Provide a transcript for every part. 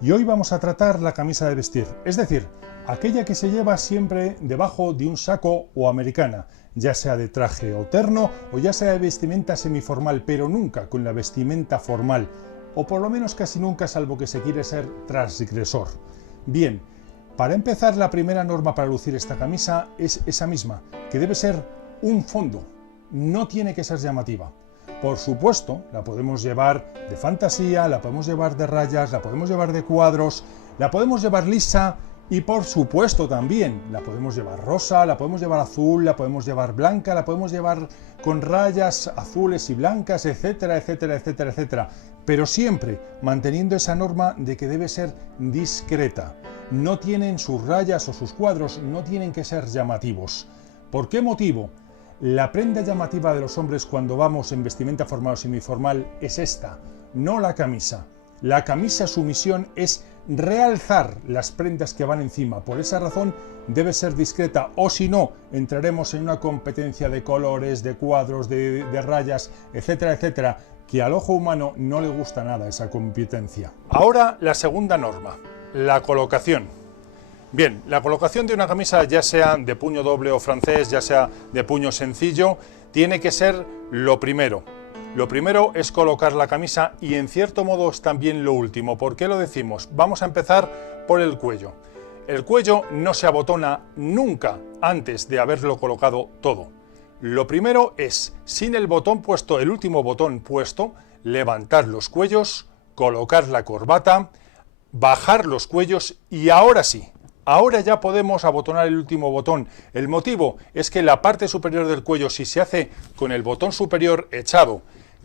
Y hoy vamos a tratar la camisa de vestir, es decir, aquella que se lleva siempre debajo de un saco o americana, ya sea de traje o terno o ya sea de vestimenta semiformal, pero nunca con la vestimenta formal, o por lo menos casi nunca salvo que se quiere ser transgresor. Bien, para empezar, la primera norma para lucir esta camisa es esa misma, que debe ser un fondo, no tiene que ser llamativa. Por supuesto, la podemos llevar de fantasía, la podemos llevar de rayas, la podemos llevar de cuadros, la podemos llevar lisa y por supuesto también la podemos llevar rosa, la podemos llevar azul, la podemos llevar blanca, la podemos llevar con rayas azules y blancas, etcétera, etcétera, etcétera, etcétera. Pero siempre manteniendo esa norma de que debe ser discreta. No tienen sus rayas o sus cuadros, no tienen que ser llamativos. ¿Por qué motivo? La prenda llamativa de los hombres cuando vamos en vestimenta formal o semiformal es esta, no la camisa. La camisa, su misión es realzar las prendas que van encima. Por esa razón debe ser discreta, o si no, entraremos en una competencia de colores, de cuadros, de rayas, etcétera, etcétera, que al ojo humano no le gusta nada esa competencia. Ahora la segunda norma, la colocación. Bien, la colocación de una camisa, ya sea de puño doble o francés, ya sea de puño sencillo, tiene que ser lo primero. Lo primero es colocar la camisa y en cierto modo es también lo último. ¿Por qué lo decimos? Vamos a empezar por el cuello. El cuello no se abotona nunca antes de haberlo colocado todo. Lo primero es, sin el botón puesto, el último botón puesto, levantar los cuellos, colocar la corbata, bajar los cuellos y ahora sí. Ahora ya podemos abotonar el último botón. El motivo es que la parte superior del cuello, si se hace con el botón superior echado,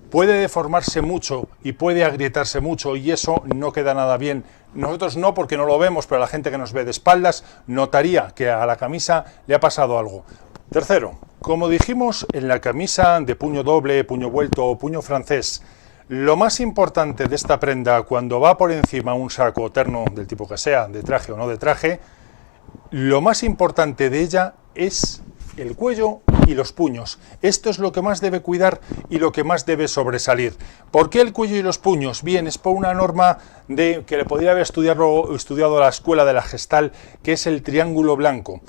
puede deformarse mucho y puede agrietarse mucho y eso no queda nada bien. Nosotros no, porque no lo vemos, pero la gente que nos ve de espaldas notaría que a la camisa le ha pasado algo. Tercero, como dijimos en la camisa de puño doble, puño vuelto o puño francés, lo más importante de esta prenda cuando va por encima un saco terno del tipo que sea, de traje o no de traje, lo más importante de ella es el cuello y los puños. Esto es lo que más debe cuidar y lo que más debe sobresalir. ¿Por qué el cuello y los puños? Bien, es por una norma que le podría haber estudiado la escuela de la Gestal, que es el triángulo blanco.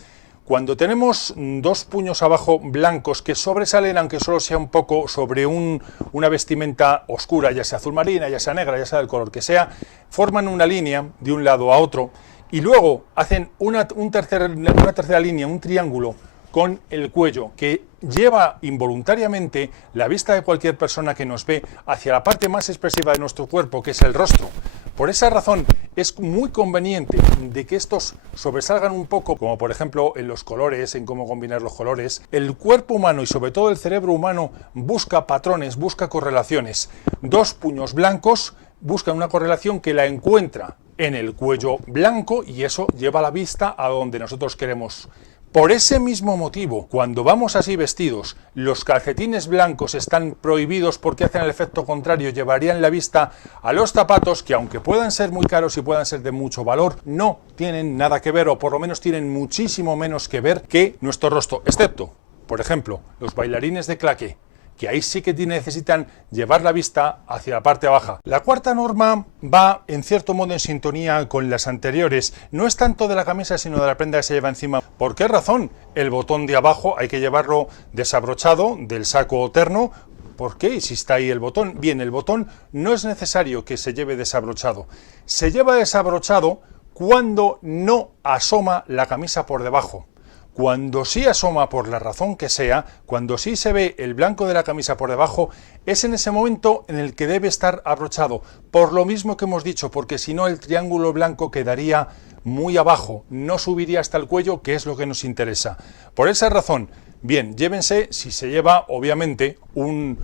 Cuando tenemos dos puños abajo blancos que sobresalen, aunque solo sea un poco sobre una vestimenta oscura, ya sea azul marina, ya sea negra, ya sea del color que sea, forman una línea de un lado a otro y luego hacen una tercera línea, un triángulo con el cuello, que lleva involuntariamente la vista de cualquier persona que nos ve hacia la parte más expresiva de nuestro cuerpo, que es el rostro. Por esa razón es muy conveniente de que estos sobresalgan un poco, como por ejemplo en los colores, en cómo combinar los colores. El cuerpo humano y sobre todo el cerebro humano busca patrones, busca correlaciones. Dos puños blancos buscan una correlación que la encuentra en el cuello blanco y eso lleva la vista a donde nosotros queremos. Por ese mismo motivo, cuando vamos así vestidos, los calcetines blancos están prohibidos porque hacen el efecto contrario, llevarían la vista a los zapatos que, aunque puedan ser muy caros y puedan ser de mucho valor, no tienen nada que ver, o por lo menos tienen muchísimo menos que ver que nuestro rostro, excepto, por ejemplo, los bailarines de claqué, que ahí sí que necesitan llevar la vista hacia la parte baja. La cuarta norma va en cierto modo en sintonía con las anteriores. No es tanto de la camisa sino de la prenda que se lleva encima. ¿Por qué razón? El botón de abajo hay que llevarlo desabrochado del saco o terno. ¿Por qué? Si está ahí el botón. Bien, el botón no es necesario que se lleve desabrochado. Se lleva desabrochado cuando no asoma la camisa por debajo. Cuando sí asoma por la razón que sea, cuando sí se ve el blanco de la camisa por debajo, es en ese momento en el que debe estar abrochado. Por lo mismo que hemos dicho, porque si no el triángulo blanco quedaría muy abajo, no subiría hasta el cuello, que es lo que nos interesa. Por esa razón, bien, llévense, si se lleva obviamente un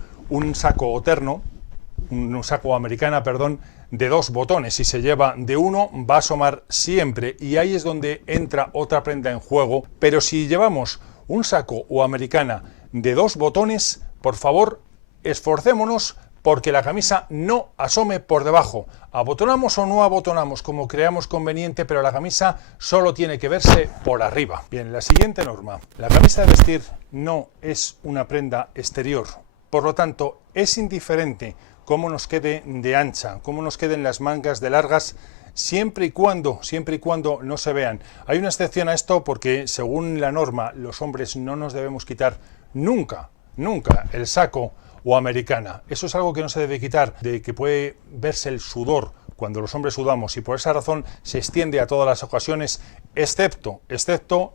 saco o terno, un saco americana, perdón, de dos botones. Si se lleva de uno va a asomar siempre y ahí es donde entra otra prenda en juego. Pero si llevamos un saco o americana de dos botones, por favor esforcémonos porque la camisa no asome por debajo. Abotonamos o no abotonamos como creamos conveniente, pero la camisa solo tiene que verse por arriba. Bien, la siguiente norma. La camisa de vestir no es una prenda exterior. Por lo tanto, es indiferente cómo nos quede de ancha, cómo nos queden las mangas de largas, siempre y cuando no se vean. Hay una excepción a esto porque según la norma los hombres no nos debemos quitar nunca el saco o americana. Eso es algo que no se debe quitar, de que puede verse el sudor cuando los hombres sudamos, y por esa razón se extiende a todas las ocasiones, excepto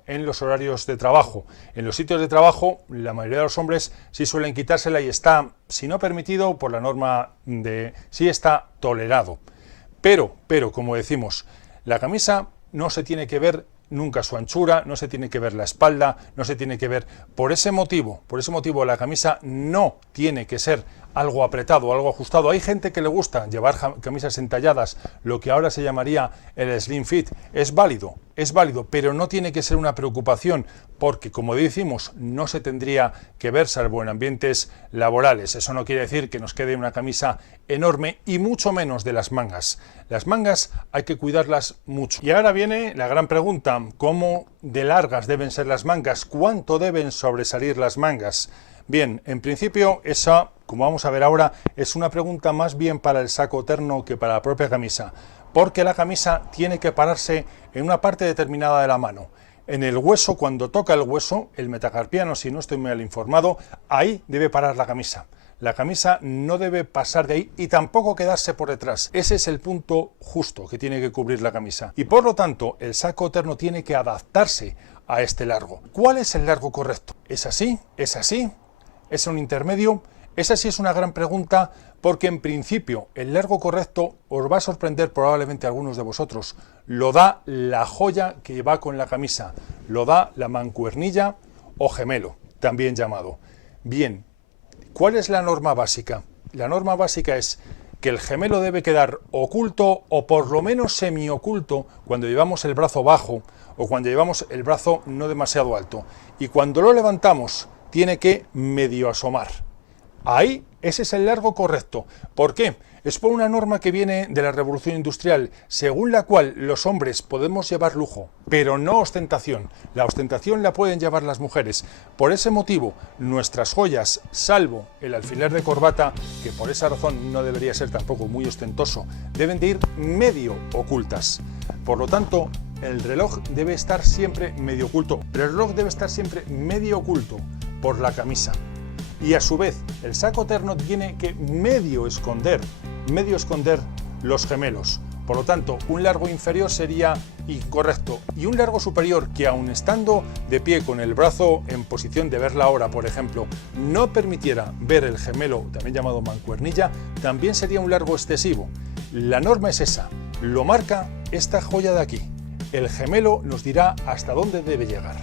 en los horarios de trabajo. En los sitios de trabajo la mayoría de los hombres sí suelen quitársela y está, si no permitido, por la norma sí está tolerado. Pero, como decimos, la camisa no se tiene que ver nunca su anchura, no se tiene que ver la espalda, no se tiene que ver. Por ese motivo la camisa no tiene que ser algo apretado, algo ajustado. Hay gente que le gusta llevar camisas entalladas, lo que ahora se llamaría el slim fit. Es válido, pero no tiene que ser una preocupación, porque como decimos, no se tendría que ver salvo en ambientes laborales. Eso no quiere decir que nos quede una camisa enorme, y mucho menos de las mangas. Las mangas hay que cuidarlas mucho. Y ahora viene la gran pregunta: ¿cómo de largas deben ser las mangas? ¿Cuánto deben sobresalir las mangas? Bien, en principio esa, como vamos a ver ahora, es una pregunta más bien para el saco terno que para la propia camisa, porque la camisa tiene que pararse en una parte determinada de la mano. En el hueso, cuando toca el hueso, el metacarpiano, si no estoy mal informado, ahí debe parar la camisa. La camisa no debe pasar de ahí y tampoco quedarse por detrás. Ese es el punto justo que tiene que cubrir la camisa. Y por lo tanto, el saco terno tiene que adaptarse a este largo. ¿Cuál es el largo correcto? ¿Es así? ¿Es así? ¿Es un intermedio? Esa sí es una gran pregunta, porque en principio el largo correcto os va a sorprender probablemente a algunos de vosotros. Lo da la joya que va con la camisa, lo da la mancuernilla o gemelo, también llamado. Bien, ¿cuál es la norma básica? La norma básica es que el gemelo debe quedar oculto o por lo menos semioculto cuando llevamos el brazo bajo o cuando llevamos el brazo no demasiado alto. Y cuando lo levantamos tiene que medio asomar. Ahí, ese es el largo correcto. ¿Por qué? Es por una norma que viene de la Revolución Industrial, según la cual los hombres podemos llevar lujo, pero no ostentación. La ostentación la pueden llevar las mujeres. Por ese motivo, nuestras joyas, salvo el alfiler de corbata, que por esa razón no debería ser tampoco muy ostentoso, deben de ir medio ocultas. Por lo tanto, el reloj debe estar siempre medio oculto. Pero el reloj debe estar siempre medio oculto por la camisa. Y a su vez, el saco terno tiene que medio esconder los gemelos. Por lo tanto, un largo inferior sería incorrecto, y un largo superior que, aun estando de pie con el brazo en posición de ver la hora, por ejemplo, no permitiera ver el gemelo, también llamado mancuernilla, también sería un largo excesivo. La norma es esa, lo marca esta joya de aquí. El gemelo nos dirá hasta dónde debe llegar.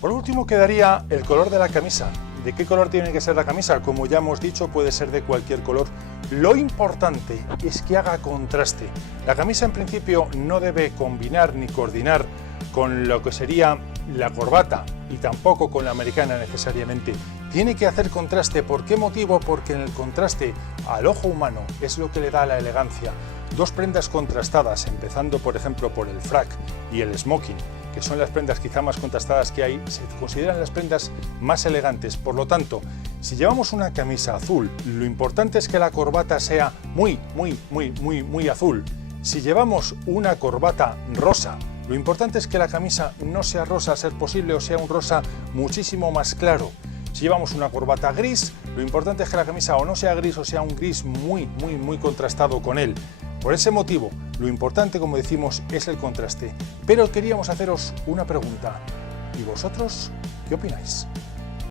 Por último quedaría el color de la camisa. ¿De qué color tiene que ser la camisa? Como ya hemos dicho, puede ser de cualquier color. Lo importante es que haga contraste. La camisa en principio no debe combinar ni coordinar con lo que sería la corbata y tampoco con la americana necesariamente. Tiene que hacer contraste. ¿Por qué motivo? Porque en el contraste al ojo humano es lo que le da la elegancia. Dos prendas contrastadas, empezando por ejemplo por el frac y el smoking, que son las prendas quizá más contrastadas que hay, se consideran las prendas más elegantes. Por lo tanto, si llevamos una camisa azul, lo importante es que la corbata sea muy azul. Si llevamos una corbata rosa, lo importante es que la camisa no sea rosa a ser posible, o sea un rosa muchísimo más claro. Si llevamos una corbata gris, lo importante es que la camisa o no sea gris o sea un gris muy contrastado con él. Por ese motivo, lo importante, como decimos, es el contraste. Pero queríamos haceros una pregunta. ¿Y vosotros qué opináis?